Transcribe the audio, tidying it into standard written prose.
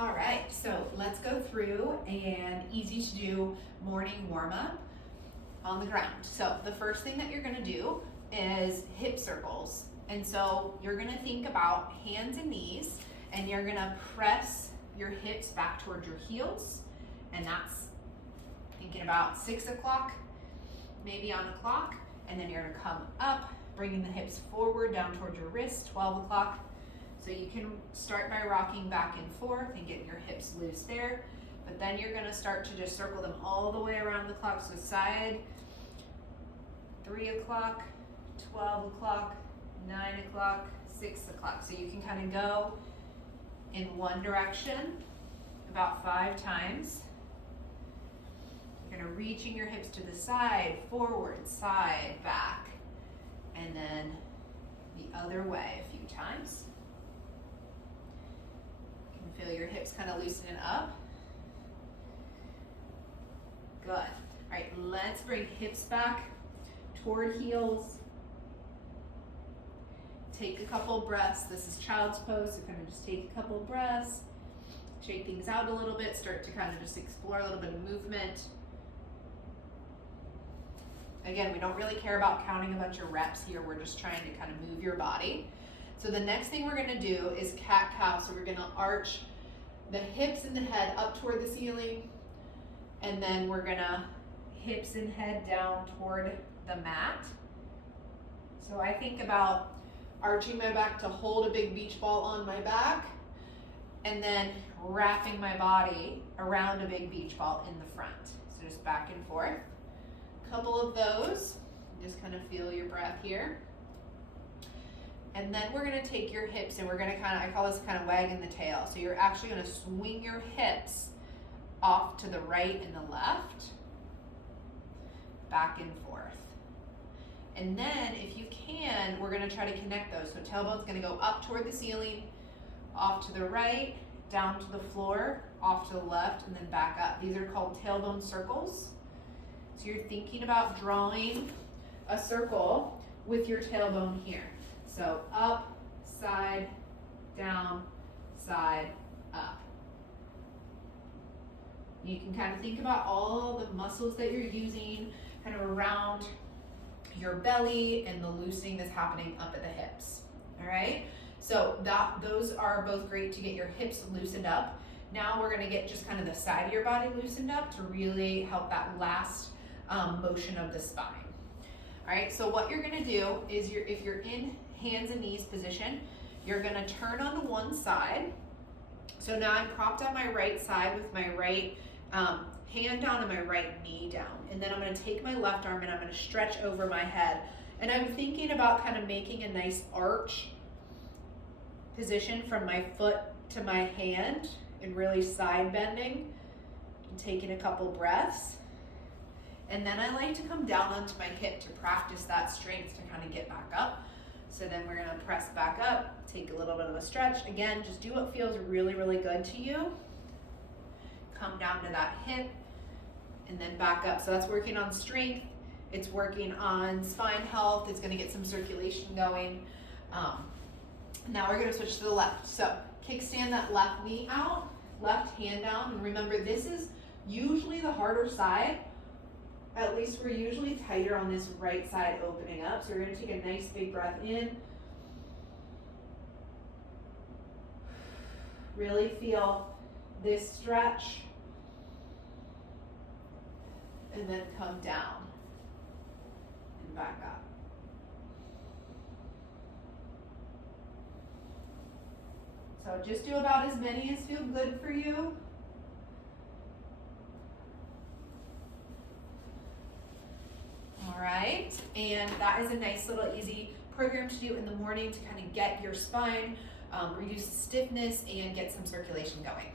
All right, so let's go through an easy to do morning warm up on the ground. So the first thing that you're gonna do is hip circles. And so you're gonna think about hands and knees, and you're gonna press your hips back towards your heels. And that's thinking about 6 o'clock, maybe on a clock. And then you're gonna come up, bringing the hips forward down towards your wrist, 12 o'clock. So you can start by rocking back and forth and getting your hips loose there. But then you're gonna start to just circle them all the way around the clock. So side, 3 o'clock, 12 o'clock, 9 o'clock, 6 o'clock. So you can kind of go in one direction about 5 times. You're gonna reaching your hips to the side, forward, side, back, and then the other way a few times. Feel your hips kind of loosening up. Good. All right, let's bring hips back toward heels. Take a couple breaths. This is child's pose, so kind of just take a couple breaths. Shake things out a little bit. Start to kind of just explore a little bit of movement. Again, we don't really care about counting a bunch of reps here. We're just trying to kind of move your body. So the next thing we're gonna do is cat-cow. So we're gonna arch the hips and the head up toward the ceiling, and then we're gonna hips and head down toward the mat. So I think about arching my back to hold a big beach ball on my back, and then wrapping my body around a big beach ball in the front. So just back and forth. Couple of those. Just kind of feel your breath here. And then we're gonna take your hips and we're gonna kind of, I call this kind of wagging the tail. So you're actually gonna swing your hips off to the right and the left, back and forth. And then if you can, we're gonna try to connect those. So tailbone's gonna go up toward the ceiling, off to the right, down to the floor, off to the left, and then back up. These are called tailbone circles. So you're thinking about drawing a circle with your tailbone here. So up, side, down, side, up. You can kind of think about all the muscles that you're using kind of around your belly and the loosening that's happening up at the hips. All right? So those are both great to get your hips loosened up. Now we're gonna get just kind of the side of your body loosened up to really help that last motion of the spine. All right, so what you're gonna do is if you're in hands and knees position, you're gonna turn on one side. So now I'm propped on my right side with my right hand down and my right knee down. And then I'm gonna take my left arm and I'm gonna stretch over my head. And I'm thinking about kind of making a nice arch position from my foot to my hand and really side bending and taking a couple breaths. And then I like to come down onto my hip to practice that strength to kind of get back up. So then we're gonna press back up, take a little bit of a stretch. Again, just do what feels really, really good to you. Come down to that hip and then back up. So that's working on strength. It's working on spine health. It's gonna get some circulation going. Now we're gonna switch to the left. So kickstand that left knee out, left hand down. And remember, this is usually the harder side. At least we're usually tighter on this right side opening up. So we're gonna take a nice big breath in. Really feel this stretch. And then come down and back up. So just do about as many as feel good for you. All right, and that is a nice little easy program to do in the morning to kind of get your spine, reduce stiffness, and get some circulation going.